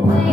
Amen.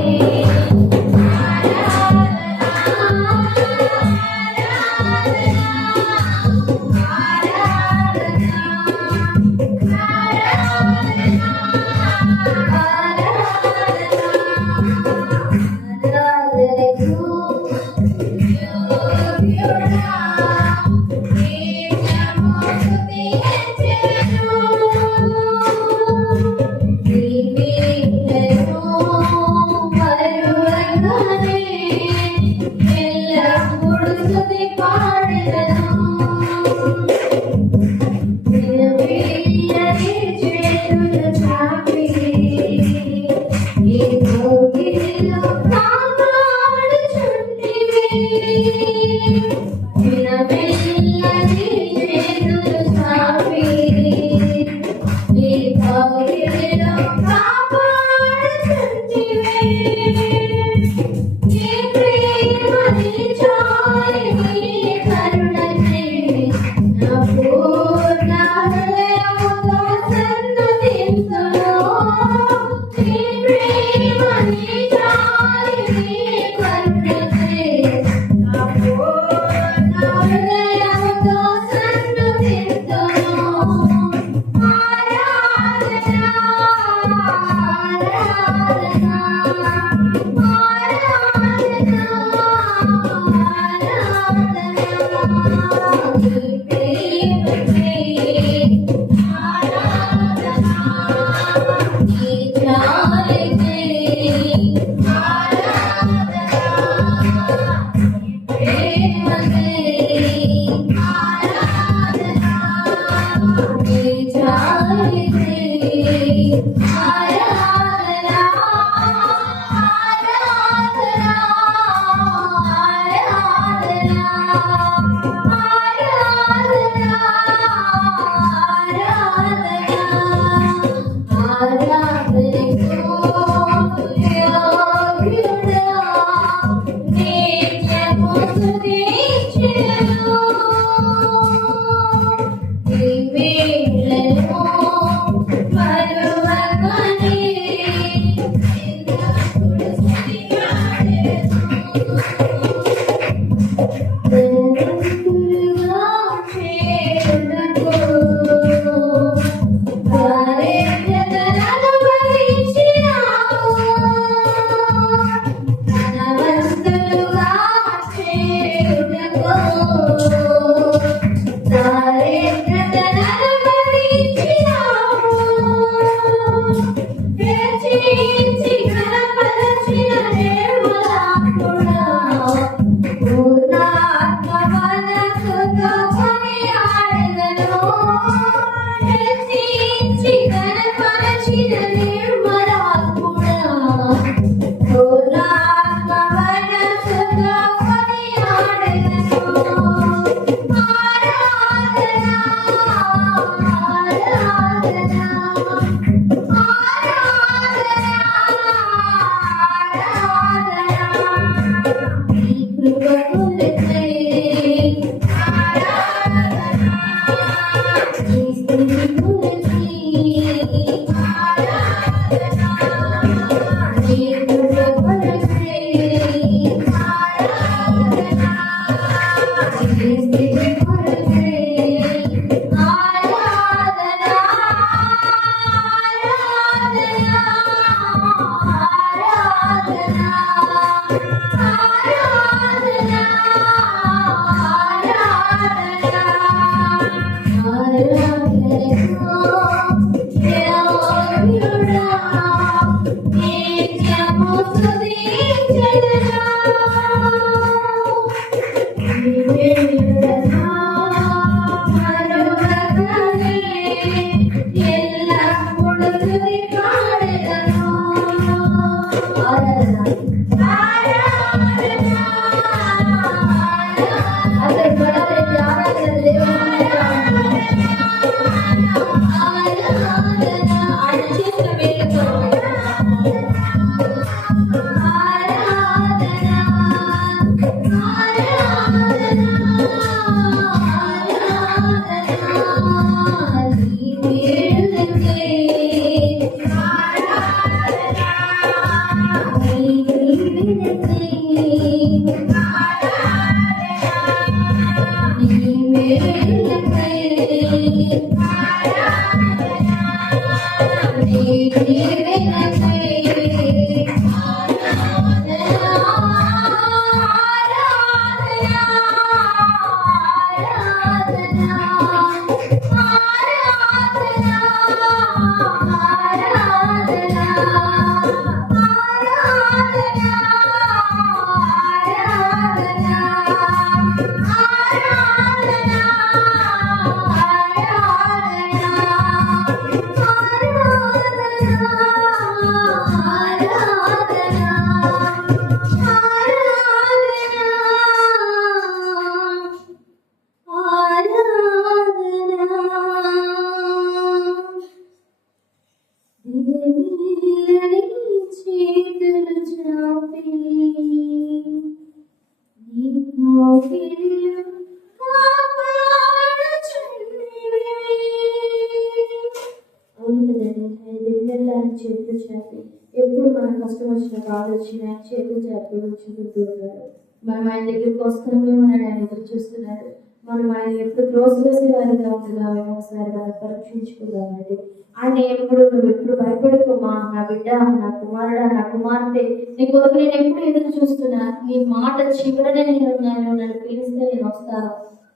చేతులు చాపి ఎప్పుడు మన కష్టం వచ్చిన బాధ వచ్చినా చేతులు చాపి ఉంచుకుంటూ ఉన్నాడు. మనం ఆయన దగ్గరికి వస్తామేమో అని ఆయన ఎదురు చూస్తున్నాడు. మనం ఆయన ఎప్పుడు త్రోసివేసే వారిగా ఉంటున్నామేమో ఒకసారి మనం పరీక్షించుకుందామండి. ఆయన ఎప్పుడు నువ్వు ఎప్పుడు భయపడుకోమా, నా బిడ్డ, నా కుమారుడా, నా కుమార్తె, నీ కొరకు నేను ఎప్పుడు ఎదురు చూస్తున్నా, నీ మాట చివరనే నేను ఉన్నాను, నన్ను పిలిస్తే నేను వస్తాను,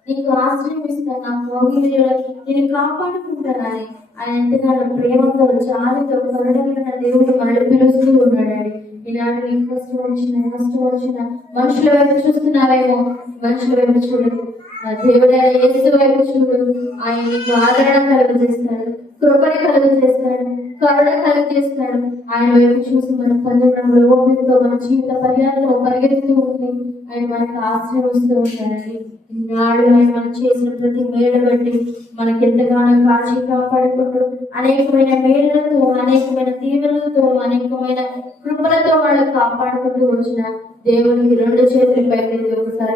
నీకు ఆశ్రయం ఇస్తాను, నా మోగిలో నేను కాపాడుకుంటానని ఆయన ఎంతగానో ప్రేమతో జాలితో కరుణమైన దేవుడు మనల్ని పిలుస్తూ ఉన్నాడండి. ఈనాడు నీ కష్టం వచ్చిన నష్టం వచ్చిన మనుషుల వైపు చూస్తున్నావేమో, మనుషుల వైపు చూడదు, నా దేవుడైన యేసు వైపు చూడు. ఆయన నీకు ఆదరణ కలుగజేస్తాడు, కృపణ కలుగజేస్తాడు, కరుణ కలుగజేస్తాడు. ఆయన వైపు చూసి మన పంజరంలో ఓపికతో మన జీవిత పర్యాటంలో పరిగెడుతూ ఉంటే ఆయన మనకు ఆశ్రయిస్తూ ఉంటాడండి. ఈనాడు ఆయన మనం చేసిన ప్రతి మేలు బట్టి మనకి ఎంతగానో కాచి కాపాడుకుంటూ అనేకమైన మేళ్లతో, అనేకమైన దీవెనలతో, అనేకమైన కృపలతో వాళ్ళు కాపాడుకుంటూ వచ్చిన దేవునికి రెండు చేతుల పైకి ఒకసారి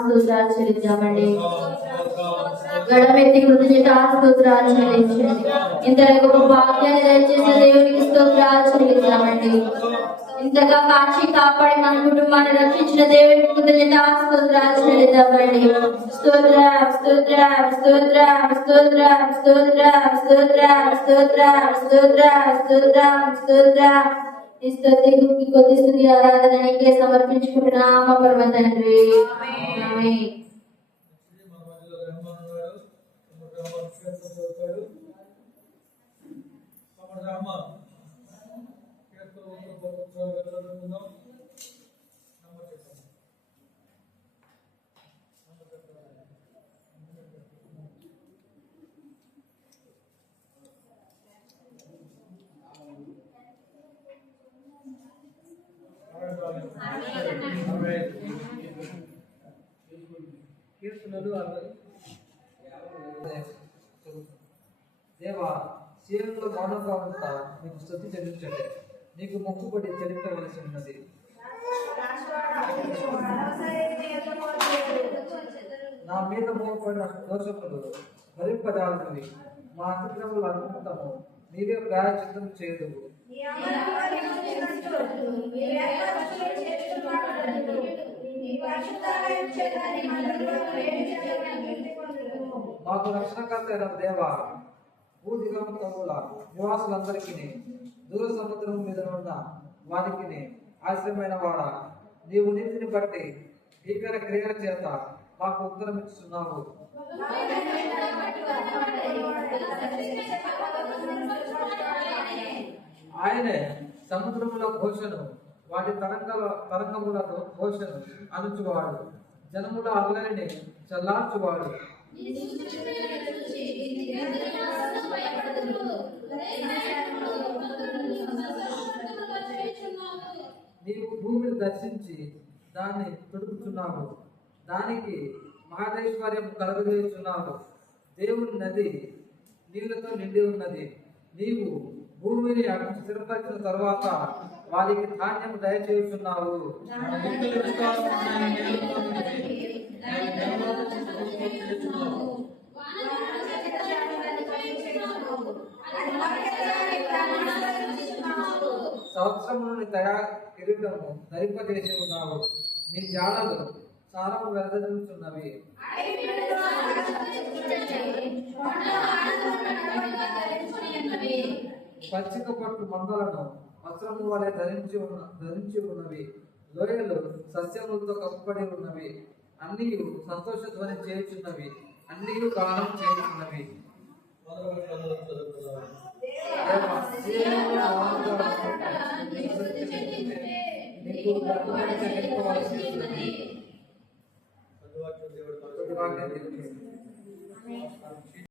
స్తోత్రాలు చెల్లిద్దామండి. గడమెత్తి స్తోత్రాలు చెల్లించండి. ఇంతకు గొప్ప భాగ్యాన్ని దయచేసిన దేవునికి స్తోత్రాలు చెల్లిద్దామండి. ఇంతగా కాచి కాపాడి మన కుటుంబాన్ని రక్షించిన దేవునికి స్తోత్రాలు చెల్లిద్దామండి. స్తోత్రం స్తోత్రం స్తోత్రం స్తోత్రం స్తోత్రం స్తోత్రం స్తోత్రం స్తోత్రం స్తోత్రం స్తోత్రం ఈ స్తుతి కొద్ది స్తుతి ఆరాధన నీకే సమర్పించుకుంటున్నాం పరమ తండ్రి. ఆమేన్. దేవా, సీఎంలో మౌనంగా ఉంటా నీకు స్తుతి చెల్లించండి. నీకు మొక్కుబడి చెల్లించవలసి ఉన్నది. నా మీద మోపడిన దోషములు భరింపజాలనివి. మా అతిక్రమములు అనుకుంటాము, నీవే ప్రాయశ్చిత్తం చేయదు. మాకు రక్షణకర్త అయిన దేవా, భూదిగంతముల నివాసులందరికీ, దూర సముద్రం మీద ఉన్న వారికి ఆశ్రయమైన వాడా, నీవు నీతిని బట్టి భీకర క్రియల చేత మాకు ఉత్తరం ఇస్తున్నావు. ఆయనే సముద్రముల ఘోషను, వాటి తరంగముల ఘోషను అనుచువాడు, జనముల అల్లరిని చల్లార్చువాడు. నీవు భూమిని దర్శించి దాన్ని తుడుపుచున్నావు, దానికి మహదైశ్వర్యం కలుగజేస్తున్నావు. దేవుని నది నీళ్లతో నిండి ఉన్నది. నీవు భూమిని స్థిరపరిచిన తర్వాత వారికి ధాన్యం దయచేస్తున్నావు. సంవత్సరమును కిరీటము ధరింపజేసి ఉన్నావు. నీ జాడలు సారము వెదజల్లుచున్నవి. పచ్చిక పట్టు మందలను వస్త్రము వలె ధరించి ఉన్నవి. లోయలు సస్యములతో కప్పబడి ఉన్నవి. అన్నీ సంతోష ధ్వని చేయుచున్నవి. అన్నీ గానం చేయుచున్నవి. నీకు